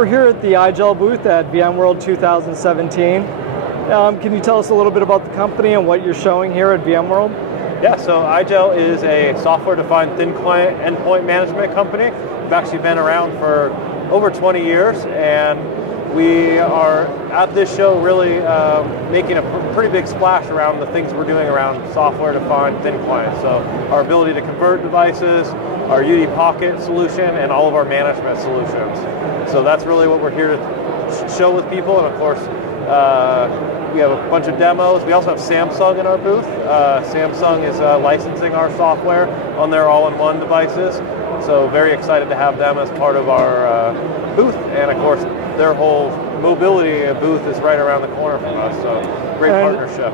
We're here at the IGEL booth at VMworld 2017. Can you tell us a little bit about the company and what you're showing here at VMworld? Yeah, so IGEL is a software-defined thin client endpoint management company. We've actually been around for over 20 years, and we are at this show really making a pretty big splash around the things we're doing around software-defined thin clients. So our ability to convert devices, our UD Pocket solution, and all of our management solutions. So that's really what we're here to show with people, and of course, we have a bunch of demos. We also have Samsung in our booth. Samsung is licensing our software on their all-in-one devices. So very excited to have them as part of our booth. And of course, their whole mobility booth is right around the corner from us. So great partnership.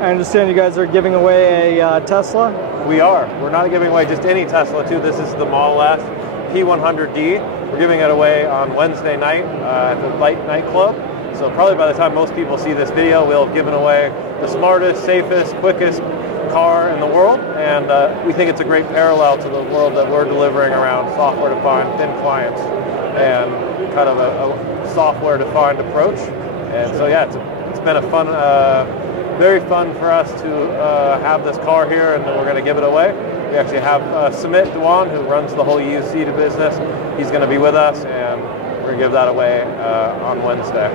I understand you guys are giving away a Tesla? We are. We're not giving away just any Tesla too. This is the Model S P100D. We're giving it away on Wednesday night at the Light Nightclub. So probably by the time most people see this video, we'll have given away the smartest, safest, quickest car in the world. And we think it's a great parallel to the world that we're delivering around software-defined thin clients and kind of a software-defined approach. And so yeah, it's been a fun, very fun for us to have this car here, and we're going to give it away. We actually have Sumit Dewan, who runs the whole UC business. He's going to be with us, and we're going to give that away on Wednesday.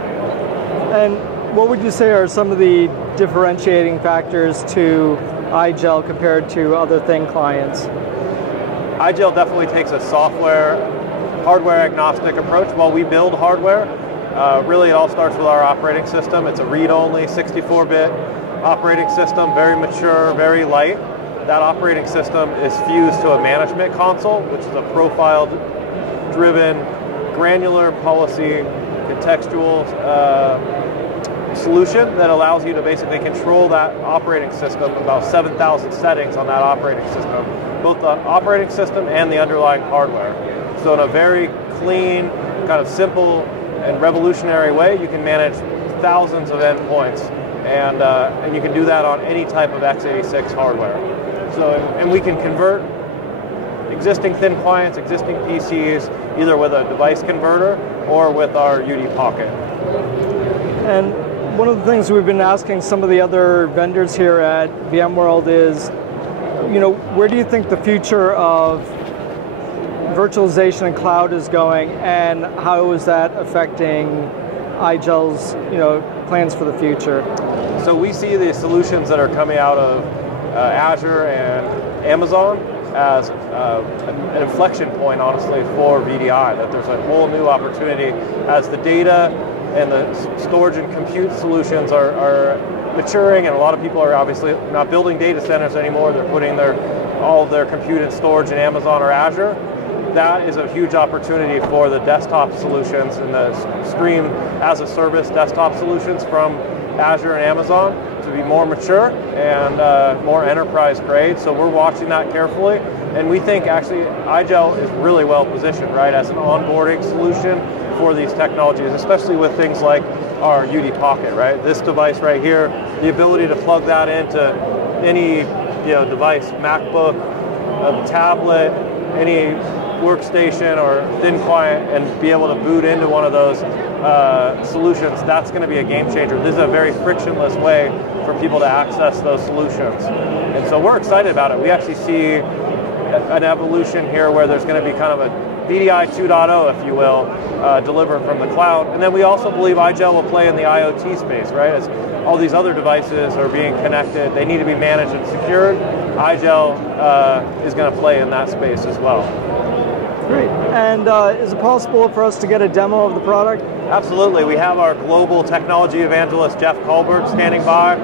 And what would you say are some of the differentiating factors to IGEL compared to other thin clients? IGEL definitely takes a hardware agnostic approach. While we build hardware, really it all starts with our operating system. It's a read-only 64-bit operating system, very mature, very light. That operating system is fused to a management console, which is a profile-driven, granular policy, contextual solution that allows you to basically control that operating system, about 7,000 settings on that operating system, both the operating system and the underlying hardware. So in a very clean, kind of simple and revolutionary way, you can manage thousands of endpoints, and you can do that on any type of x86 hardware. So, and we can convert existing thin clients, existing PCs, either with a device converter or with our UD Pocket. And one of the things we've been asking some of the other vendors here at VMworld is, where do you think the future of virtualization and cloud is going, and how is that affecting IGEL's plans for the future? So we see the solutions that are coming out of Azure and Amazon as an inflection point, honestly, for VDI, that there's a whole new opportunity as the data and the storage and compute solutions are maturing, and a lot of people are obviously not building data centers anymore. They're putting all of their compute and storage in Amazon or Azure. That is a huge opportunity for the desktop solutions and the stream as a service desktop solutions from Azure and Amazon to be more mature and more enterprise grade. So we're watching that carefully, and we think actually IGEL is really well positioned, right, as an onboarding solution for these technologies, especially with things like our UD Pocket, right? This device right here, the ability to plug that into any device, MacBook, a tablet, any workstation or thin client, and be able to boot into one of those solutions, that's going to be a game changer. This is a very frictionless way for people to access those solutions. And so we're excited about it. We actually see an evolution here where there's going to be kind of a VDI 2.0, if you will, delivered from the cloud. And then we also believe IGEL will play in the IoT space, right? As all these other devices are being connected, they need to be managed and secured. IGEL is going to play in that space as well. Great. And is it possible for us to get a demo of the product? Absolutely. We have our global technology evangelist, Jeff Colbert, standing by.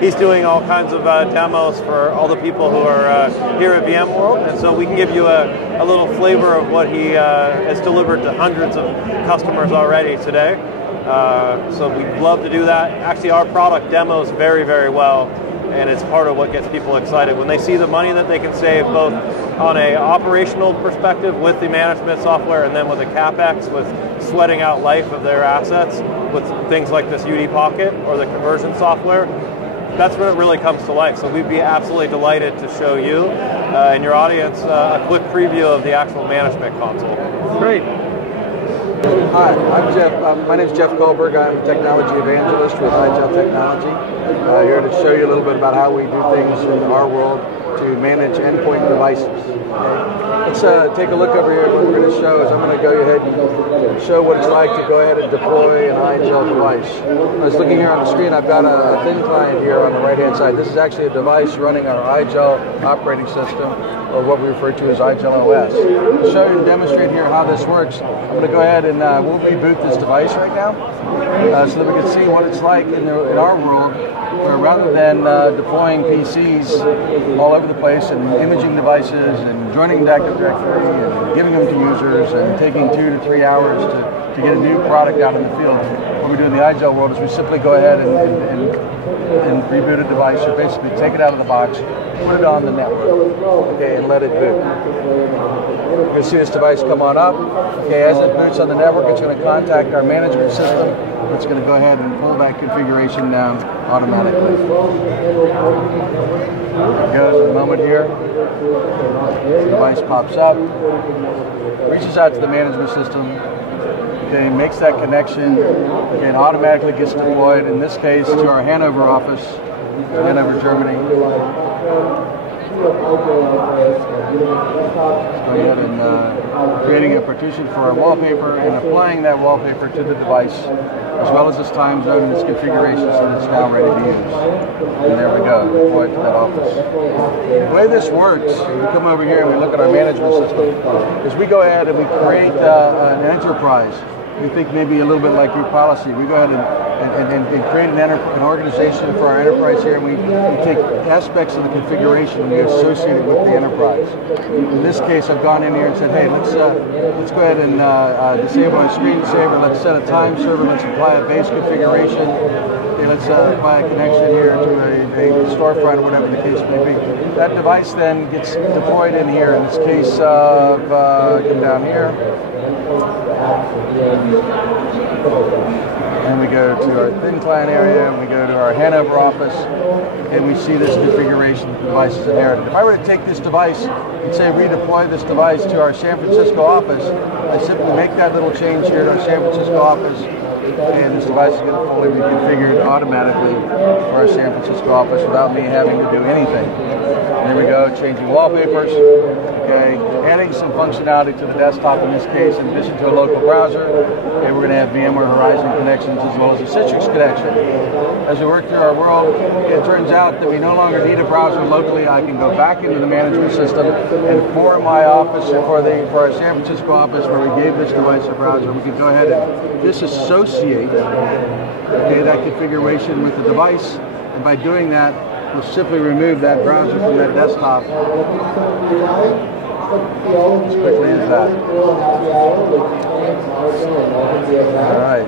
He's doing all kinds of demos for all the people who are here at VMworld, and so we can give you a little flavor of what he has delivered to hundreds of customers already today. So we'd love to do that. Actually, our product demos very, very well, and it's part of what gets people excited. When they see the money that they can save, both on an operational perspective with the management software, and then with the CapEx, with sweating out life of their assets, with things like this UD Pocket or the conversion software, that's when it really comes to life. So we'd be absolutely delighted to show you and your audience a quick preview of the actual management console. Great. Hi, I'm Jeff. My name is Jeff Goldberg. I'm a technology evangelist with IGEL Technology. Here to show you a little bit about how we do things in our world to manage endpoint devices. Okay? Let's take a look over here. What we're going to show is I'm going to go ahead and show what it's like to go ahead and deploy an IGEL device. I was looking here on the screen. I've got a thin client here on the right-hand side. This is actually a device running our IGEL operating system, or what we refer to as IGEL OS. To show you and demonstrate here how this works, I'm going to go ahead and we'll reboot this device right now so that we can see what it's like in our world, where rather than deploying PCs all over the place and imaging devices and joining the Active Directory and giving them to users and taking 2 to 3 hours to get a new product out in the field, what we do in the IGEL world is we simply go ahead and reboot a device, or basically take it out of the box, put it on the network, okay, and let it boot. You're going to see this device come on up. Okay, as it boots on the network, it's going to contact our management system. It's going to go ahead and pull that configuration down automatically. There it goes in a moment here. The device pops up, reaches out to the management system, okay, makes that connection, okay, and automatically gets deployed, in this case, to our Hanover office, Hanover, Germany. Let's go ahead and creating a partition for our wallpaper and applying that wallpaper to the device, as well as its time zone and its configuration, so that it's now ready to use. And there we go, deploy it to that office. The way this works, we come over here and we look at our management system, is we go ahead and we create an enterprise. We think maybe a little bit like group policy. We go ahead and create an organization for our enterprise here, and we take aspects of the configuration and we associate it with the enterprise. In this case, I've gone in here and said, hey, let's go ahead and disable our screensaver. Let's set a time server. Let's apply a base configuration. Okay, let's apply a connection here to a storefront or whatever the case may be. That device then gets deployed in here. In this case, come down here. And we go to our thin client area, and we go to our Hanover office, and we see this configuration the device is inherited. If I were to take this device and say redeploy this device to our San Francisco office, I simply make that little change here to our San Francisco office, and this device is going to fully be configured automatically for our San Francisco office without me having to do anything. And there we go, changing wallpapers, okay, adding some functionality to the desktop in this case, in addition to a local browser. Okay, we're going to have VMware Horizon connections as well as a Citrix connection. As we work through our world, it turns out that we no longer need a browser locally. I can go back into the management system, and for my office, for our San Francisco office where we gave this device a browser, we can go ahead and disassociate, okay, that configuration with the device, and by doing that, we'll simply remove that browser from that desktop as quickly as that. All right.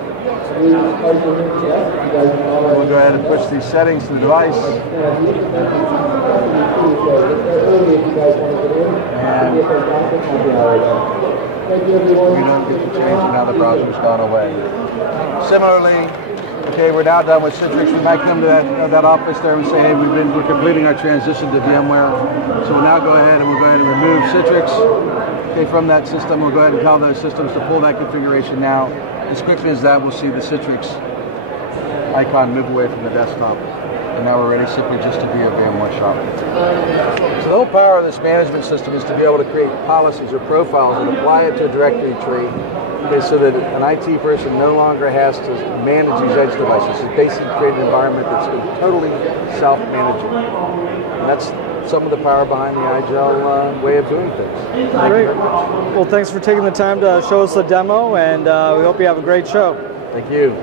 We'll go ahead and push these settings to the device. And we don't get to change, and now the browser's gone away. Similarly, okay, we're now done with Citrix. We might come to that office there and say, hey, we're completing our transition to VMware. So we'll now go ahead and remove Citrix, okay, from that system. We'll go ahead and tell those systems to pull that configuration now. As quickly as that, we'll see the Citrix icon move away from the desktop. And now we're ready simply just to be a VMware shop. So the whole power of this management system is to be able to create policies or profiles and apply it to a directory tree, okay, so that an IT person no longer has to manage these edge devices. It's basically create an environment that's totally self-managing. And that's some of the power behind the IGEL way of doing things. Great. Well, thanks for taking the time to show us the demo, and we hope you have a great show. Thank you.